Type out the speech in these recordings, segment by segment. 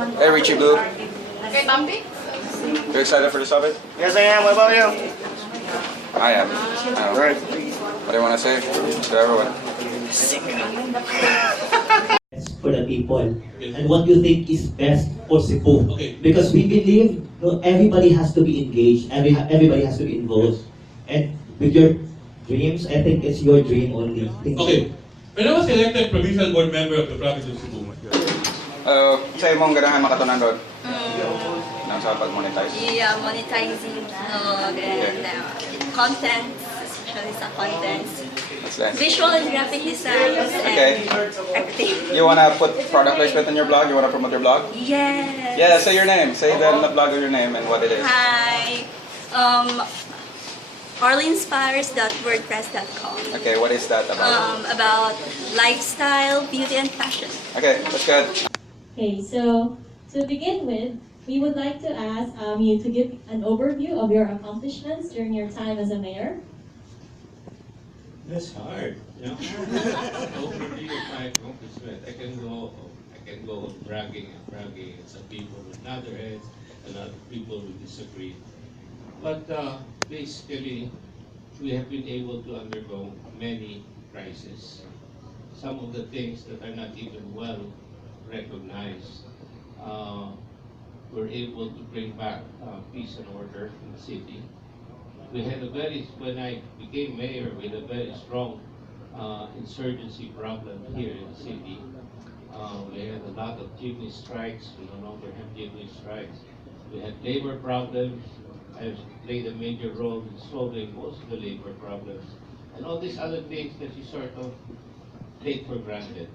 Hey, Richie Blue. Okay, Bambi? You excited for the summit? Yes, I am. What about you? I am. Right. What do you want to say to everyone? For the people and what you think is best for Cebu. Because we believe everybody has to be engaged, everybody has to be involved. And with your dreams, I think it's your dream only. Okay. When I was elected provincial board member of the province of Cebu, Sa'yo mong ganahan makatunan doon? Nang sa pag-monetize? Yeah, monetizing and content, especially sa contents. That's nice. Visual and graphic designs Okay. and everything. You want to put product placement on your blog? You want to promote your blog? Yes. Yeah, say your name. Say the blog of your name and what it is. Hi. orlinspires.wordpress.com. Okay, what is that about? About lifestyle, beauty, and fashion. Okay, that's good. Okay, so to begin with, we would like to ask you to give an overview of your accomplishments during your time as a mayor. that's hard. You know? Overview of my accomplishment. I can go on bragging and bragging, and some people with nod their heads, and other people will disagree. But basically, we have been able to undergo many crises. Some of the things that are not even well recognized. We're able to bring back peace and order in the city. We had when I became mayor, we had a very strong insurgency problem here in the city. We had a lot of jeepney strikes. We no longer have jeepney strikes. We had labor problems. I played a major role in solving most of the labor problems. And all these other things that you sort of take for granted.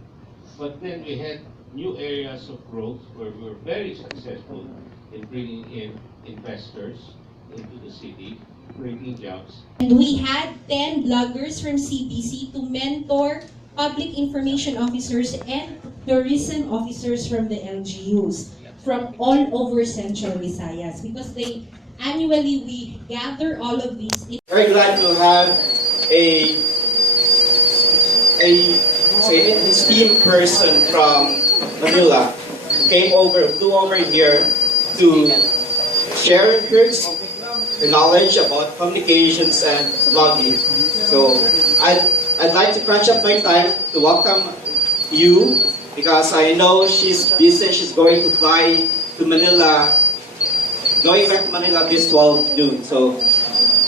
But then we had new areas of growth where we were very successful in bringing in investors into the city, creating jobs. And we had 10 bloggers from CBC to mentor public information officers and tourism officers from the LGUs from all over Central Visayas, because annually we gather all of these. Very glad to have a esteemed person from Manila flew over here to share her knowledge about communications and blogging. So I'd like to crunch up my time to welcome you, because I know she's busy. She's going to fly to Manila, going back to Manila this 12 noon. So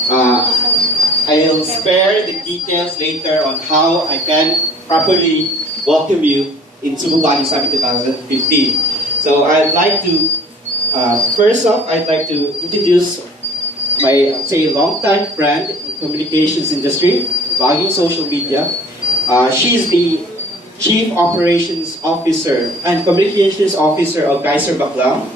I'll spare the details later on how I can properly welcome you in Cebu Blogging Summit 2015. So I'd like to, first off, I'd like to introduce my, longtime friend in communications industry, blogging, social media. She's the Chief Operations Officer and Communications Officer of Geyser Baclang.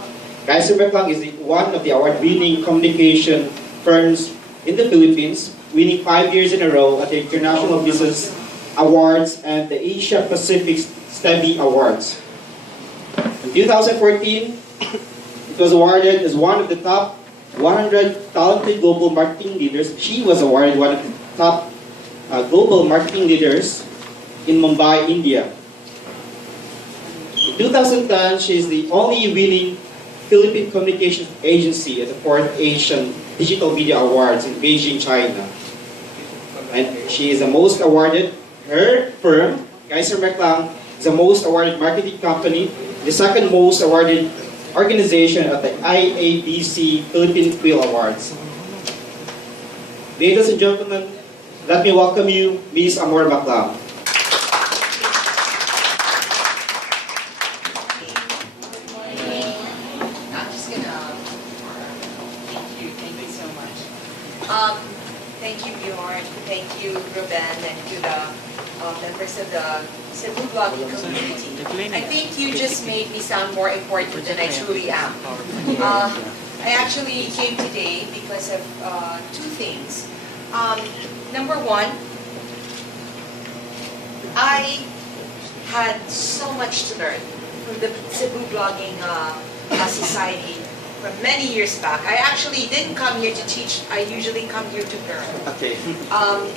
Geyser Baclang is one of the award-winning communication firms in the Philippines, winning 5 years in a row at the International Business Awards and the Asia Pacific Stevie Awards. In 2014, it was awarded as one of the top 100 talented global marketing leaders. She was awarded one of the top global marketing leaders in Mumbai, India. In 2010, she is the only winning Philippine communications agency at the 4th Asian Digital Media Awards in Beijing, China. And she is the most awarded. Her firm, Geyser Baclang, is the most awarded marketing company, the second most awarded organization at the IABC Philippine Quill Awards. Ladies and gentlemen, let me welcome you, Ms. Amor Baclang. Thank you, Bjorn. Thank you, Ruben, and to the members of the Cebu Blogging community. I think you just made me sound more important than I truly am. I actually came today because of two things. Number one, I had so much to learn from the Cebu Blogging Society from many years back. I actually didn't come here to teach. I usually come here to learn. Okay.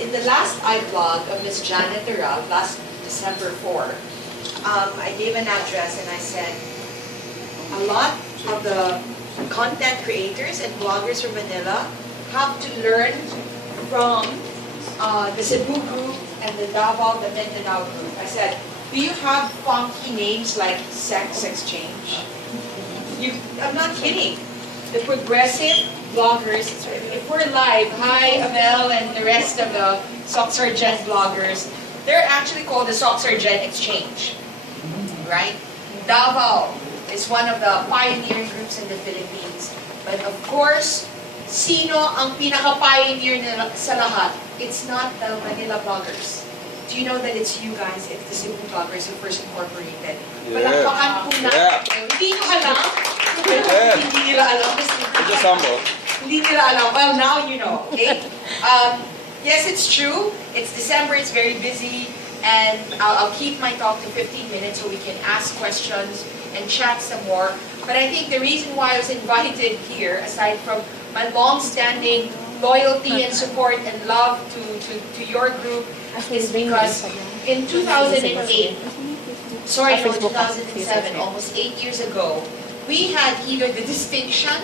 In the last iBlog of Ms. Janet Arab, last December 4, I gave an address and I said, a lot of the content creators and bloggers from Manila have to learn from the Cebu group and the Davao, the Mindanao group. I said, do you have funky names like Sex Exchange? I'm not kidding. The progressive bloggers, if we're live, hi Amel and the rest of the Soxergen bloggers, they're actually called the Soxergen Exchange, right? Davao is one of the pioneering groups in the Philippines. But of course, sino ang pinaka-pioneer sa lahat? It's not the Manila bloggers. Do you know that it's you guys, it's the Cebu bloggers who first incorporated? Palakpakan po natin. Hindi nyo alam? Hindi nila alam. Just humble. Hindi nila alam. Well, now you know, okay? Yes, it's true. It's December, it's very busy, and I'll keep my talk to 15 minutes so we can ask questions and chat some more. But I think the reason why I was invited here, aside from my long-standing loyalty and support and love to your group, is because in 2008, sorry, no, 2007, almost 8 years ago, we had either the distinction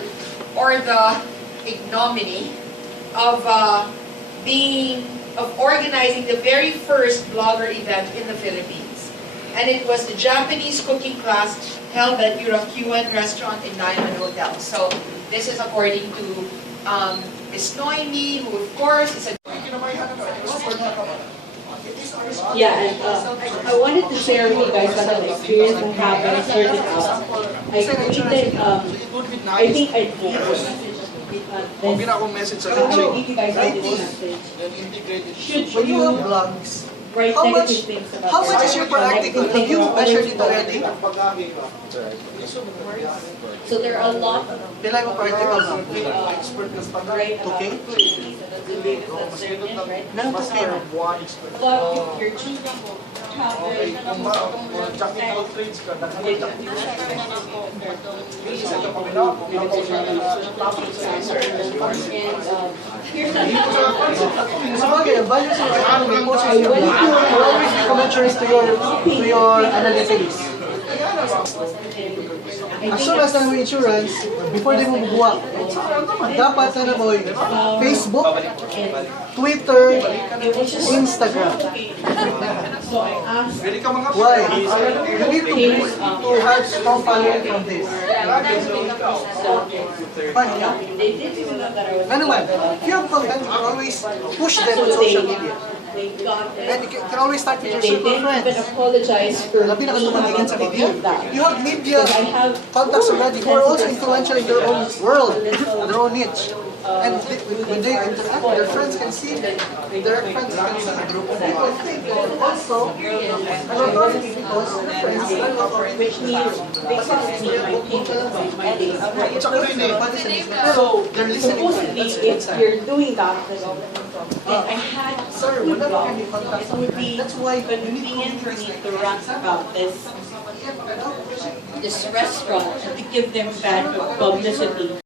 or the ignominy of organizing the very first blogger event in the Philippines. And it was the Japanese cooking class held at Yurakyuan restaurant in Diamond Hotel. So this is according to Ms. Noemi, who of course is a... Yeah, and I wanted to share with you guys what an experience I had when I started out. I created, I think I did. If you guys are this message, should you write negative things about How much is your per article? Have you measured it already? So there are a lot of Pilay mo per article? right Okay. Meron po kayo. about your children will travel, here's Sabagay, ang value sa economy post is your blog. You always be commensurate to your analytics. As soon as na mo insurance, before di mo bubuwa, dapat na na mo Facebook, Twitter, Instagram. So I asked Why? You need to have strong following from this. Fine, yeah? they did know that I was Naman, if you have content, you can always push them on social media. they got it. And you can always start with your They circle of didn't even friends. apologize for Na pinakatumaligan sa media. You have media Because I have contacts already who are also influential in their own world, their own niche. And when they interact, their friends can see, their friends can see a group of people think also an authority because their friends are an authority. which means they can see my people from my days. So they're listening to Supposedly, you. That's if you're doing that, then I had Sir, good wala blog. kami contact. It would be That's why you need convenient for me to rant about this restaurant and to give them bad publicity.